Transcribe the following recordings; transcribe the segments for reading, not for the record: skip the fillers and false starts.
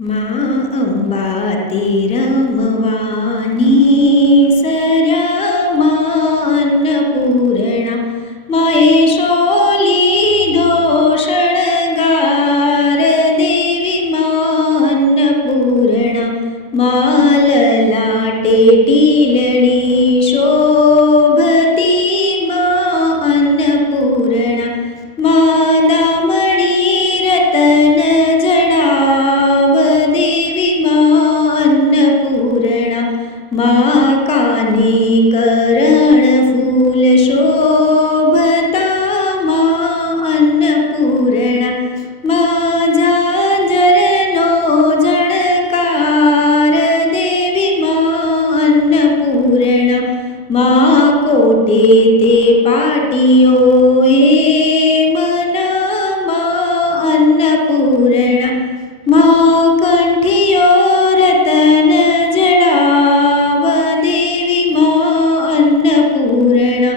માં અંબાતી રમવાની સર્યામાં અન્નપૂર્ણા મહેશો લીધો શણગાર દેવી માં અન્નપૂર્ણા માં લલાટે ટીલડી શોભતી માં અન્નપૂર્ણા માં દામડી રતન જડાવ દેવી માં અન્નપૂર્ણા માં કાને કરણ ફૂલ શોભતા માં અન્નપૂર્ણા માં ઝાંઝરનો ઝણકાર દેવી માં અન્નપૂર્ણા માં કોટે તે પાટીઓ અન્નપૂર્ણા માં કંઠિયો રતન જડાવ દેવી માં અન્નપૂર્ણા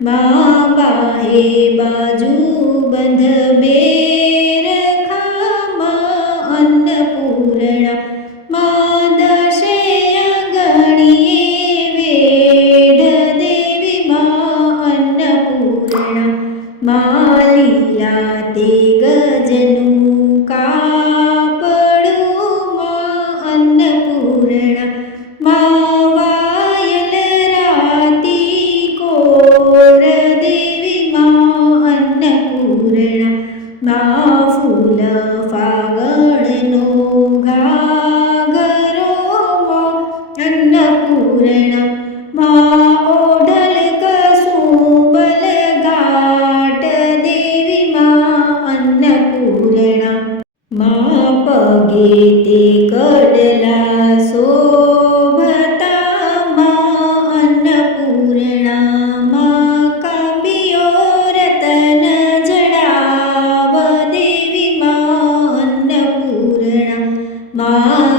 માં બાહે બાજુ બંધ બે રખામાં અન્નપૂર્ણા માં દશે ગણીએ વેઢ દેવી માં અન્નપૂર્ણા માં લીલા તે ગજનું કાપડું માં અન્નપૂર્ણા માં વાયલ રાતી કોર દેવી માં અન્નપૂર્ણા માં ફૂલ ફાગણનો ઘાઘરો અન્નપૂર્ણા માં ઓઢલ કસુંબલ ઘાટ દેવી માં અન્નપૂર્ણા માં પગે તે કડલા શોભતા માં અન્નપૂર્ણા માં કાંબિયો રતન જડાવ દેવી માં અન્નપૂર્ણા માં